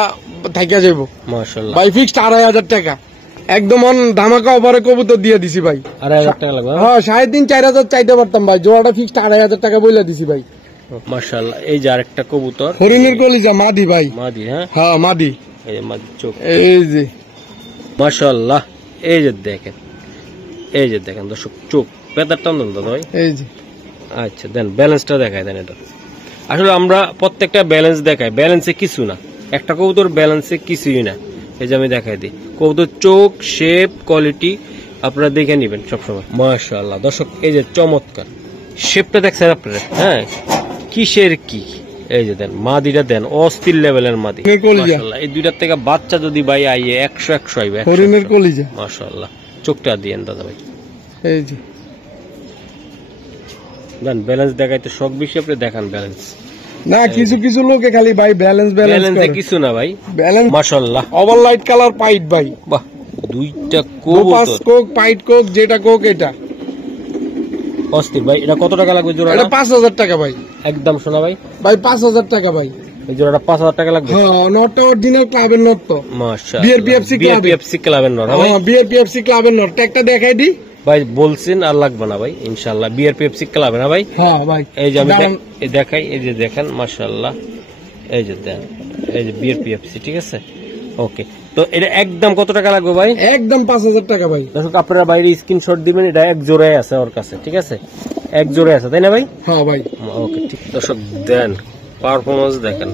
থাইকা যাবো। মাশাআল্লাহ ভাই ফিক্সড 2500 টাকা একদম ধামাকা অফারে কবুতর দিয়ে দিছি ভাই। 2500 টাকা লাগবে? হ্যাঁ 3,500-4,000 চাইতে পারতাম ভাই, জোড়াটা ফিক্সড 2500 টাকা বইলা দিছি ভাই। মাশাআল্লাহ। এই যে আরেকটা কবুতর হরিণের কলিজা মাদি ভাই। মাদি? হ্যাঁ মাদি। এই মাদি চোখ, এই যে মাশাআল্লাহ। এই যে দেখেন দর্শক, চোখ পেতার টান দাদা ভাই। এই যে আচ্ছা দেন ব্যালেন্সটা দেখায় দেন। এটা আসলে আমরা প্রত্যেকটা ব্যালেন্স দেখাই, ব্যালেন্সে কিছু না, একটা কবুতর ব্যালেন্সে কিছুই না। এই যে আমি দেখাই দিই, কবুতর চোখ, শেপ, কোয়ালিটি আপনারা দেখে নেবেন সবসময়। মাশাআল্লাহ দর্শক, এই যে চমৎকার শেপটা দেখছেন আপনারা। হ্যাঁ কিসের কি, এই যে দেন মাদিটা দেন, অস্থির লেভেলের মাদি। মাশাআল্লাহ। এই দুইটার থেকে বাচ্চা যদি ভাই আইয়ে 100 আইবে। হরিণের কলিজা। মাশাআল্লাহ। চোখটা দিয়েন দাদা ভাই। এই যে দেন ব্যালেন্স দেখাইতে শখ বেশি, আপনি দেখান ব্যালেন্স। না কিছু কিছু লোকে খালি ভাই ব্যালেন্স কিছু না ভাই, ব্যালেন্স। মাশাআল্লাহ। ওভারলাইট কালার পাইট ভাই। বাহ, দুইটা কবুতর, কোক পাইট কোক, যেটা কোক এটা অস্থির ভাই। এটা কত টাকা লাগবে জোড়া? এটা 5000 টাকা ভাই। একদম শোনা ভাই, ভাই 5000 টাকা ভাই। এই জোড়াটা 5000 টাকা লাগবে। হ্যাঁ নটটা অরিজিনাল ক্লাবের নট তো। মাশাআল্লাহ। বিআরপিএফসি ক্লাবের নট। হ্যাঁ বিআরপিএফসি ক্লাবের নট। ট্যাগটা দেখাই দি ভাই, বলছেন আর লাগবে না ভাই ইনশাআল্লাহ। বিআরপিএফসি ক্লাবে না ভাই? হ্যাঁ ভাই। এই যে আমি দেখাই, এই যে দেখেন মাশাআল্লাহ। এই যে দেন, এই যে বিআরপিএফসি, ঠিক আছে ওকে। তো এটা একদম কত টাকা লাগবে ভাই? একদম 5000 টাকা ভাই। দর্শক আপনারা বাইরে স্ক্রিনশট দিবেন, এটা এক জোড়ায় আছে ওর কাছে, ঠিক আছে? এক জোড়ায় আছে, তাই না ভাই? হ্যাঁ ভাই। ওকে ঠিক। দর্শক দেন পারফরম্যান্স দেখেন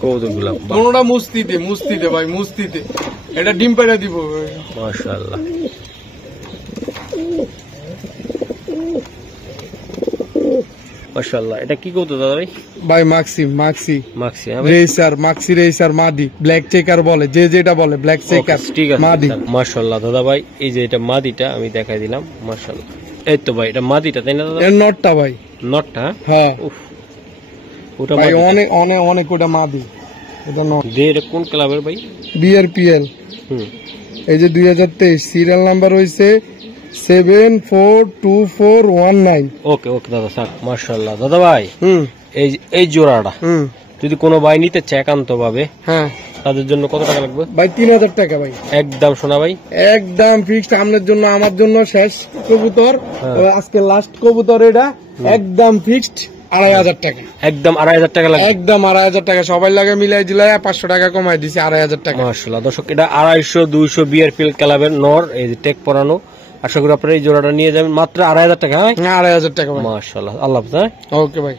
কৌতুকগুলা, কোনটা মুস্তিতে ভাই, মুস্তিতে। এটা ডিম পেড়ে দিব। মাশাআল্লাহ। মাশাআল্লাহ। এটা কি কবুতর দাদা ভাই? ভাই মাক্সি মাক্সি মাক্সি রেসার, মাক্সি রেসার মাদি, ব্ল্যাক চেকার বলে, যে যেটা বলে ব্ল্যাক চেকার ঠিক আছে মাদি। মাশাআল্লাহ দাদা ভাই, এই যে এটা মাদিটা আমি দেখাই দিলাম। মাশাআল্লাহ, এই তো ভাই এটা মাদিটা তাই না দাদা? এর নটটা ভাই, নটটা হ্যাঁ উফ, ওটা ভাই মাদিটা। অনেক অনেক অনেক ওটা মাদি, এটা নট। এটা কোন ক্লাবের ভাই? বিআরপিএল। এই যে 2023 সিরিয়াল নাম্বার হইছে 742419। ওকে ওকে দাদা স্যার, মাশাআল্লাহ দাদা ভাই। হুম এই জোড়াটা যদি কোনো ভাই নিতে চায় একান্ত ভাবে, হ্যাঁ তাদের জন্য কত টাকা লাগবে ভাই? 3000 টাকা ভাই, একদম। শোনা ভাই, একদম ফিক্সড। আপনার জন্য, আমার জন্য শেষ কবুতর, আজকে লাস্ট কবুতর, এটা একদম ফিক্সড 2500 টাকা। একদম 2500 টাকা লাগবে, একদম 2500 টাকা। সবাই লাগে মিলাই দিলাই 500 টাকা কমাই দিছি, 2500 টাকা। মাশাআল্লাহ দর্শক, এটা 250 200 বিআরপিএল ক্লাবের নর, এই যে টেক পরানো। আশা করি আপনারা এই জোড়াটা নিয়ে যাবেন মাত্র 2500 টাকা। হ্যাঁ 2500 টাকা ভাই। মাশাআল্লাহ, আল্লাহ হাফেজ। ওকে ভাই।